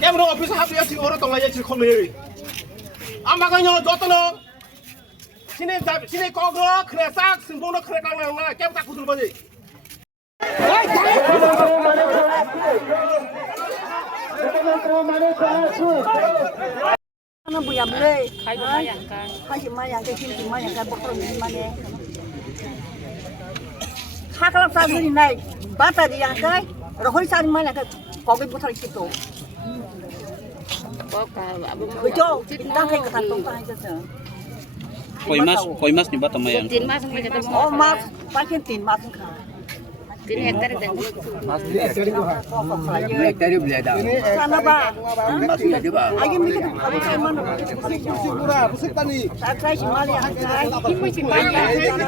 কেমন অফিস হাবিয়া ঠিক ওরা তলাই যাচ্ছে খমে আমাকে যতন সিনে কগ্র খেসাক সিম্বন খেলে টাংনা না কেমন তা কুতুল বাজে nó bùi ẩm lê khai chỉ mai yang cái kim chỉ mai yang cái bọc rồi mà nè khác làm sao như này bắt ta đi yang cái rồi hơi sao mai là cái có cái bút thằng chịu tổ với cho đang thấy cái thằng tung tay cho Koi mas ni ba tama yang? Tin mas ang kita mo. oh mas pakai tin mas kan Tin hektar dan. Hektar beli dah. sana ba Mas beli ba? lagi mikir apa kayak mana saya si mai yang cái kim chỉ mai yang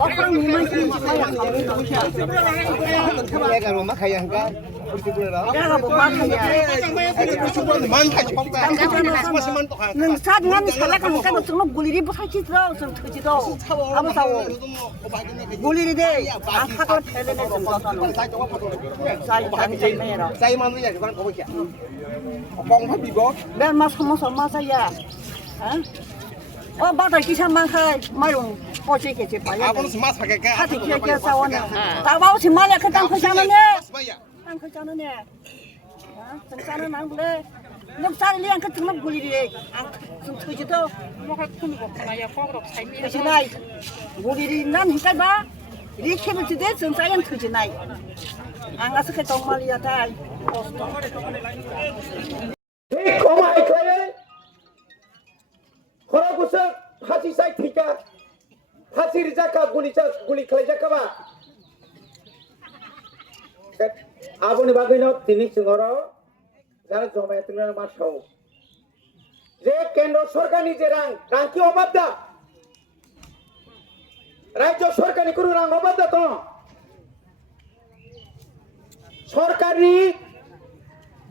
bọc rồi mai kim chỉ mai yang Kamu lagi rumah kayak angka. Jangan lupa ya. Neng saat ngan salah kan kan semua guliri besar citra, semua citra. Apa tahu? Guliri deh. Angkat kalau pede deh semua tuh. Saya merah. Saya mana ya? Bukan kau kaya. Kong happy boss. Biar mas sama saya. Hah? Oh, batai kisah mangkai, mayung. Posisi kecil payah. আপন সমাজ থাকে কা Hati kira sawana. Tak mau si malah ketang kesana ni. Ang kesana ni. Kesana nang boleh. Nam sari liang ke tengah guli dia. Ang tujuh tu. Maka kun ko kana ya ko ro sai mi. Tujuh nai. Guli dia nan hikai ba. Dia kena tu dia saya yang tujuh nai. Ang asal ke tong malia tai. ঠিক কমাই করে খরা গুছে ফাঁসি সাই ঠিকা ফাঁসির জাকা গুলি খেলে জাকাবা আবনি বাগৈন তিনি সিংহর যারা জমায়েত তুলনার মাসাও যে কেন্দ্র সরকারি যে রাং কি অবাধ দা রাজ্য সরকারি কোনো রাং অবাধ দা তো সরকারি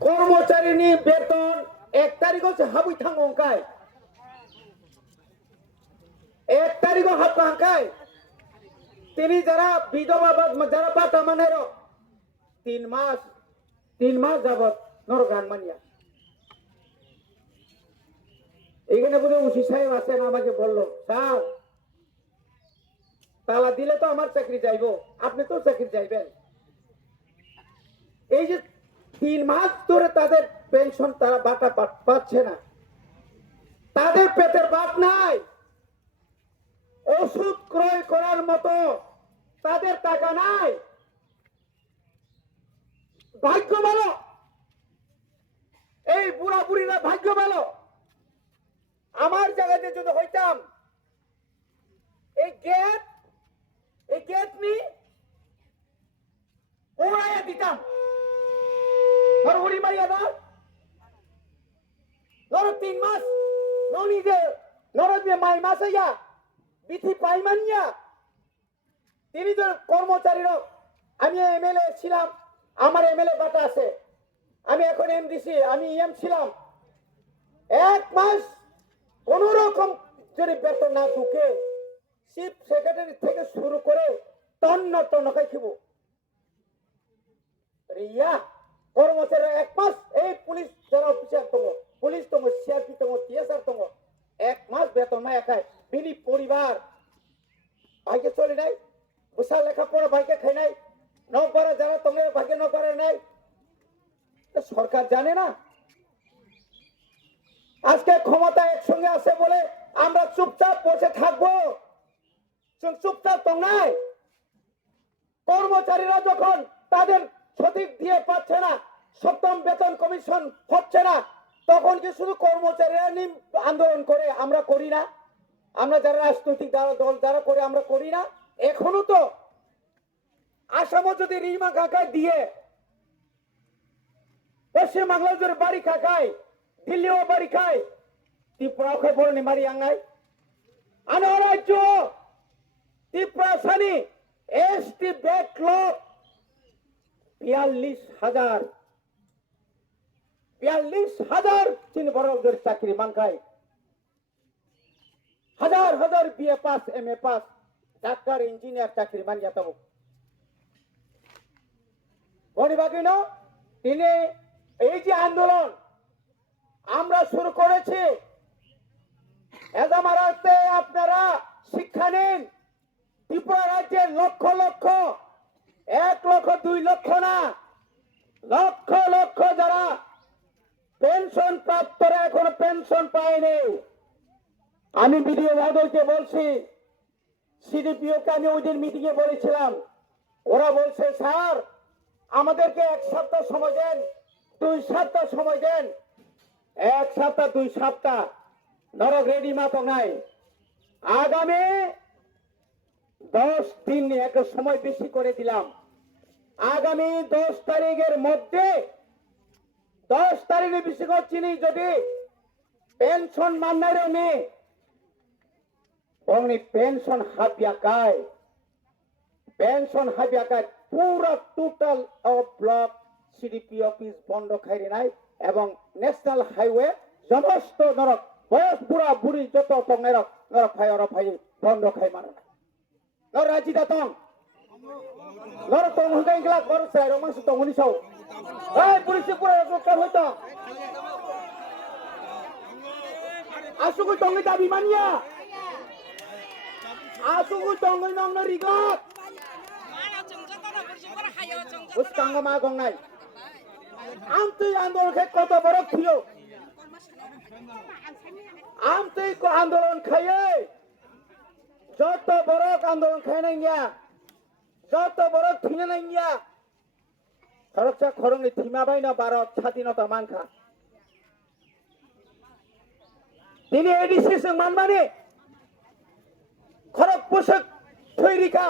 কর্মচারীনি বেতন 1 তারিখ হচ্ছে হাবুই থাং অঙ্কায় 1 তারিখ হাত অঙ্কায় তিনি যারা বিধবা যারা বাটা মানের 3 মাস যাবত নরগান মানিয়া এখানে বলে উসি সাহেব আছেন আমাকে বলল স্যার তালা দিলে তো আমার চাকরি যাইবো আপনি তো চাকরি যাইবেন এই যে 3 মাস ধরে তাদের পেনশন তারা বাটা পাচ্ছে না তাদের পেটের ভাত নাই ওষুধ ক্রয় করার মতো তাদের টাকা নাই ভাগ্য ভালো এই বুড়া বুড়িরা ভাগ্য ভালো আমার জায়গাতে যদি হইতাম এই গেট নি উড়াইয়া দিতাম U리 Maria da. Noro 3 mas. Noni de. Noro de mai masaya. Bithi paimanya. তিনি তো কর্মচারীরা আমি এমএলএ ছিলাম আমার এমএলএ বাটা আছে আমি এখন এমডিসি আমি ইএম ছিলাম 1 মাস কোন রকম যদি বেতন না ঢুকে চিফ সেক্রেটারি থেকে শুরু করে টন্ন খাই খাবো রিয়া কর্মচারীরা 1 মাস এই পুলিশ যারা অফিসার পুলিশ সিআরপি টিএসআর 1 মাস বেতন না একাই বিনি পরিবার ভাইকে চলে নাই বুসা লেখাপড়া ভাইকে খাই নাই নকবারা যারা তোমার ভাইকে নকবারা নাই সরকার জানে না আজকে ক্ষমতা একসঙ্গে আছে বলে আমরা চুপচাপ বসে থাকবো চুপচাপ তো নাই কর্মচারীরা যখন তাদের সঠিক দিয়ে পাচ্ছে না সপ্তম বেতন কমিশন হচ্ছে না তখন কি শুধু কর্মচারীরা আন্দোলন করে আমরা করি না আমরা যারা রাজনৈতিক দল যারা করে আমরা করি না এখনো তো আসামও যদি রিমা কাকায় দিয়ে পশ্চিমবাংলা যদি বাড়ি খায় দিল্লিও বাড়ি খায় ত্রিপুরাও খায় বড় মারি আঙ্গাই আনো রাজ্য ত্রিপুরা সানি এসটি ব্যাকলগ 42,000 তিন বড় চাকরি মানখায় হাজার BA pass MA pass doctor engineer চাকরি মানিয়া তব বনিবাগিন তিনি এই যে আন্দোলন আমরা শুরু করেছি। এজামারাতে আপনারা শিক্ষা নিন। ত্রিপুরা রাজ্যের লক্ষ লক্ষ, 1 লক্ষ 2 লক্ষ না, লক্ষ লক্ষ যারা পেনশন প্রাপ্তরা এখনো পেনশন পায়নি। আমি বিডিও মহোদয়কে বলছি, সিডিপিওকে আমি ওই দিন মিটিং এ বলেছিলাম, ওরা বলছে স্যার আমাদেরকে 1 সপ্তাহ সময় দেন, 2 সপ্তাহ সময় দেন। 1 সপ্তাহ 2 সপ্তাহ নরক রেডি মাতো নাই। আগামী 10 দিন একটা সময় বেশি করে দিলাম। আগামী 10 তারিখের মধ্যে 10 তারিখে বেশি করছি যদি পেনশন মান্নারে নেই অমনি পেনশন হাবিয়াকায় পুরা টোটাল ব্লক সিডিপি অফিস বন্ধ খাইরে নাই এবং ন্যাশনাল হাইওয়ে সমস্ত নরক বয়স বুড়া বুড়ি যত তং নরক নরক ভাই বন্ধ খাই মানে নর রাজি দাতং নরক তং হুঙ্গাই গলা কর সাই রমাংস তং হুনি সাও এই পুলিশ পুরা রকম হইতো আসুকু তংই দাবি মানিয়া আসুকু তংই নং রিগত উস্কাঙ্গ মা গংনাই আমতই আন্দোলন খে কত বড় থিও আমতই কো আন্দোলন খাইয়ে যত বড় আন্দোলন খাই নাই গিয়া যত বড় থিনে নাই গিয়া খরচা খরংনি থিমা বাইনা ভারত স্বাধীনতা মানখা তিনি এডিসি সং মানমানে খরক পোশাক থৈরিখা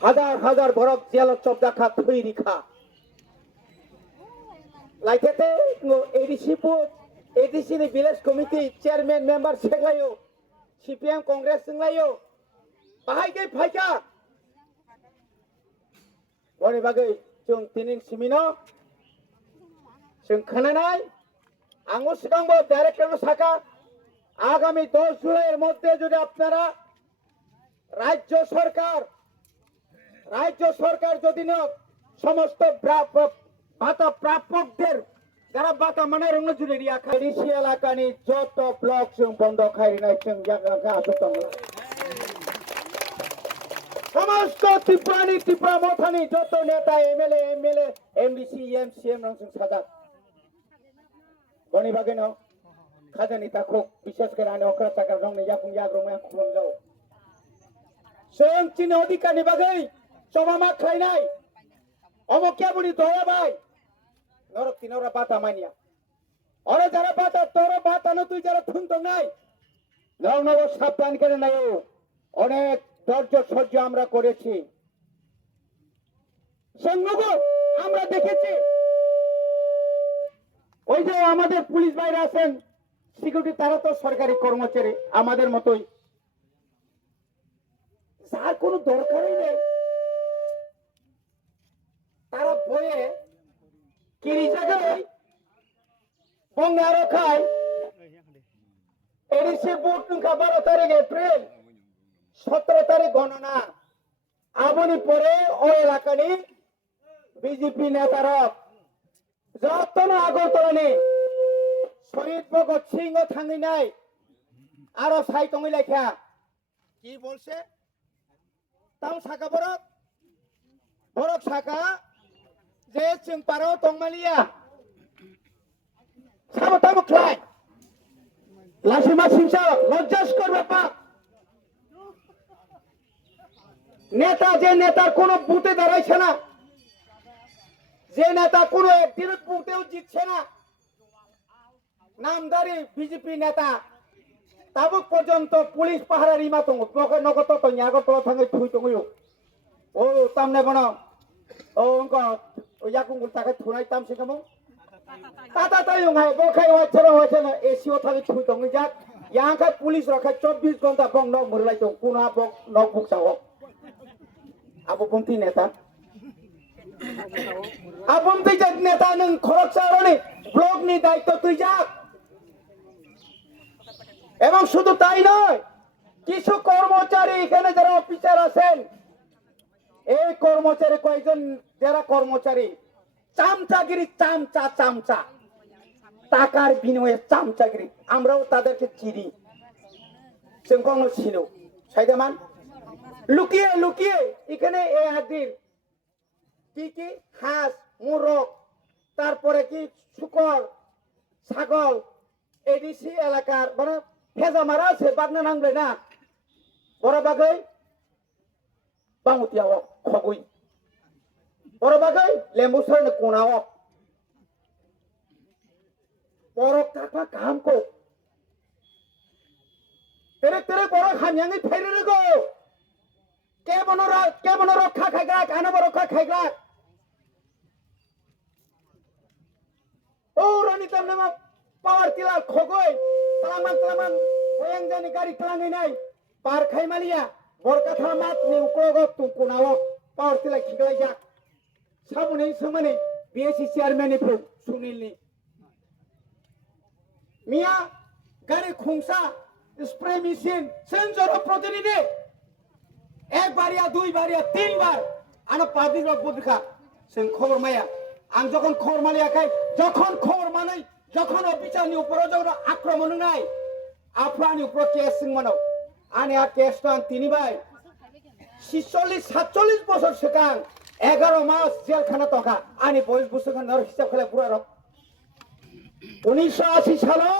হাজার হাজার বরফ জেল চবদাখা থৈরিখা লাইতেতে এডিসি नि ভিলেজ কমিটি চেয়ারম্যান মেম্বার সেগলাयो সিপিএম কংগ্রেস संलायो बाहायगे फायका बने बागै जों तिनिन सिमिनो जों खोनानाय आंगो सिगांबो डाइरेक्टर साका आगामी 10 जुलाइয়ের মধ্যে যদি আপনারা রাজ্য সরকার যদি না সমস্ত ভাতা প্রাপকদের যারা ভাতা মানে রঙ জুড়ে রিয়া খাইছি এলাকানি যত ব্লক जों বন্ধ খাইরি নাই जों জায়গা আসতং সমস্ত ত্রিপুরা মথানি যত নেতা এমএলএ এমডিসি এমসিএম রং जों সাজা বনি বাগে নাও খাজানি তাখো বিশেষ করে আনে অকরা টাকা রং ने याकुं याग्रमया खुलम जाओ जों चिन अधिकारनि बागै समामा खाइनाय অমকিয়া বুড়ি দয়া ভাই নরক তিনরা বাতা মানিয়া ওরা যারা বাতা তোর বাতা না তুই যারা থুন তো নাই নব সাবধান করে নাই অনেক ধৈর্য সহ্য আমরা করেছি সঙ্গব আমরা দেখেছি ওই যে আমাদের পুলিশ ভাইরা আছেন সিকিউরিটি তারা তো সরকারি কর্মচারী আমাদের মতোই যার কোনো দরকারই নেই তারা বয়ে কিরি জায়গায় বঙ্গারো খায় এডিসি বুট 12 তারিখ এপ্রিল 17 তারিখ গণনা আবনি পরে ও এলাকানি বিজেপি নেতারা যতন আগরতলানি শহীদ ভগৎ সিংহ থাঙ্গি নাই আরো সাইটঙ্গি লেখা কি বলছে তাও সাকা বরক সাকা যে जों পারো তংমালিয়া সাবতাবো খাই লাসিমা সিংসা লজ্জাস করবে পাপ নেতা যে নেতার কোনো বুথে দাঁড়াইছে না যে নেতা কোনো একদিন বুথেও জিতছে না নামদারি বিজেপি নেতা তাবুক পর্যন্ত পুলিশ পাহারা রিমা দङ নগত তো আগরতলা থাঙ্গै থুই দङयो ও তামনে বনা ও অঙ্ক याकुं ताके थुनाय तामसे कामो ताता तायं हाय बखाय वाचरा एसीओ थाके थुई दङ जाक याखा पुलिस रखा 24 घंटा बंग न मुरलाय दं पुना बक न बुकसाओ आबो पंथी नेता आबम तै जाक नेता नों खरकसारनि ब्लक नि दायित्व তুই যাক এবং শুধু তাই নয় কিছু কর্মচারী এখানে যারা অফিসার আছেন এই কর্মচারী কয়েকজন যারা কর্মচারী চামচাগিরি চামচা টাকার বিনিময়ে চামচাগিরি আমরাও তাদেরকে চিনি जोंखौ চিনো সাইদামান লুকিয়ে লুকিয়ে এখানে এই হাদির কি হাঁস মোরগ তারপরে কি শুকর ছাগল এডিসি এলাকার মানে ভেজা মারা আছে বাগনা নাংবে না বড় বাগৈ বামুতিয়াও খগুই বড় বাগৈ লেম্বু সরনে কোনাও বড় কাকা কামকো তেরে তেরে বড় খামিয়াঙ্গি ফেরে রেগো কে মনো রক্ষা খাইগ্রা কানো রক্ষা খাইগ্রা ও রানী তামনামা পাওয়ার টিলার খগই তালামান বয়াং জানি গাড়ি তালাঙ্গি নাই পার খাইমালিয়া বরকা থামাত নি উকলগ তুকুনাও পাওয়ার টিলা খিগলাই যা সামনে সামনে বিএসসি চেয়ারম্যান এ সুনীলনি মিয়া গাড়ি খুংসা স্প্রে মেশিন সেন্সর প্রতিনিধি একবার या দুই বার या তিন বার আনো পাবলিক রক বুদখা जों খবর মায়া आं যখন খবর মালিয়াখাই যখন খবর মানাই যখন অফিসারनि উপর যখন আক্রমণ নাই আফরানি উপর কেস মানো আনে আর কেস আं তিনিবাই 46-47 বছর সিগাं 11 মাস জেলখানা তকা আনি বয়স বুসখান নর হিসাব খেলে পুরা রক 1980 সালে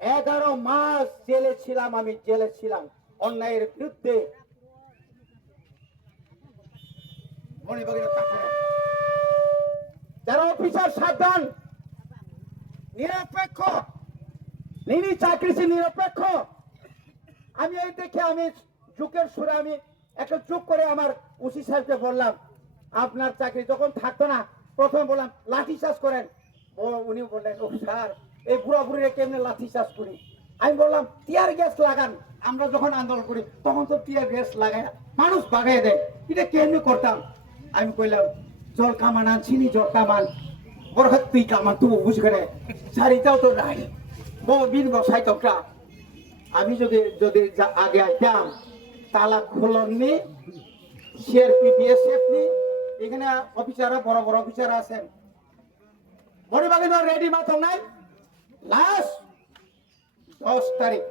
11 মাস জেলে ছিলাম আমি জেলে ছিলাম অন্যায়ের বিরুদ্ধে যারা অফিসার সাবধান নিরপেক্ষ নিনি চাকরি নিরপেক্ষ আমি এই দেখে আমি যুগের সুরে আমি একটা যোগ করে আমার ওসি সাহেবকে বললাম আপনার চাকরি যখন থাকতো না প্রথমে বললাম লাঠি চাষ করেন উনি বললেন ও স্যার এই বুড়া বুড়িরা কেমনে লাঠি চাষ করি আমি বললাম টিয়ার গ্যাস লাগান আমরা যখন আন্দোলন করি তখন তো টিয়ার গ্যাস লাগায় মানুষ বাগায় দেয় এটা কেমনে করতাম আমি কইলাম জল কামান আনছিনি জল কামান বরহাত তুই কামান তবু বুঝবে সারিটাও তো নাই বিন বসাই তোটা আমি যদি আগে আইতাম তালা খোলননি সিআরপি বিএসএফ নি এখানে অফিসাররা বড় বড় অফিসার আছেন বড় বাগান রেডি মাত্র নাই লাস্ট 10 তারিখ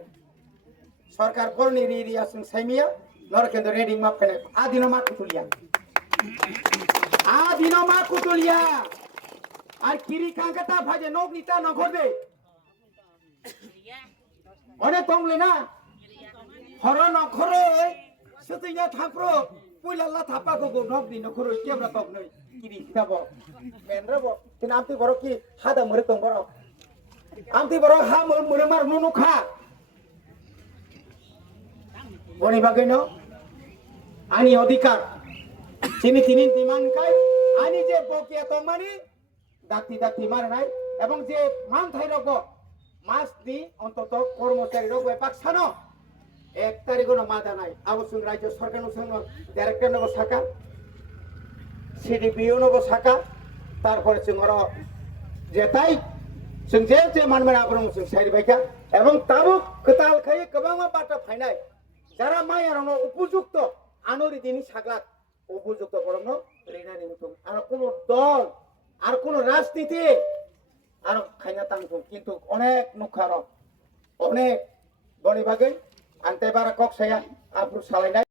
সরকার বলনি রি আছেন সাইমিয়া নরকেন্দ্র রেডি মাপ ফেলে আদিনো মা কুতুলিয়া আর কিরি কাঙ্কাতা ভাজে নক নিতা নগদে অনেক কমলে না হর নখরে সেতিয়া থাপ্রো পুইলাল্লা থাপাকো গো নক নি নখরে কেবরা তক নই কিরি হিসাব মেনরাব কিন্তু আমতি বড় কি হাদা মরে তং বড় আমতি বড় হা মরে মার নুনুখা বনি বাগৈন আনি অধিকার চিনি তিনি দিমানকাই আনি যে বকিয়া তংমানি দাতি মারে নাই এবং যে মান থাই রব মাস দি অন্তত কর্মচারী রব এপাক সানো 1 তারিখও মাদা নাই আবশ্যক রাজ্য সরকার সঙ্গে ডাইরেক্টর নব শাখা সিডিপিও নব শাখা তারপরে जोंर যে তাই जों যে মানমেন আবরং जों সাইড বাইকা এবং তাবো কতাল খাই গোबां বাটা ফাইনাই যারা মায়ারনো উপযুক্ত আনরি দিনি সাগলাক উপযুক্ত বরং রেনানি মতো আর কোন দল আর কোন রাজনীতি আর খাইনা তাংতো কিন্তু অনেক নুখার অনেক বনি বাগে আনতে বারা কক সায়া আব্রু সালাইনাই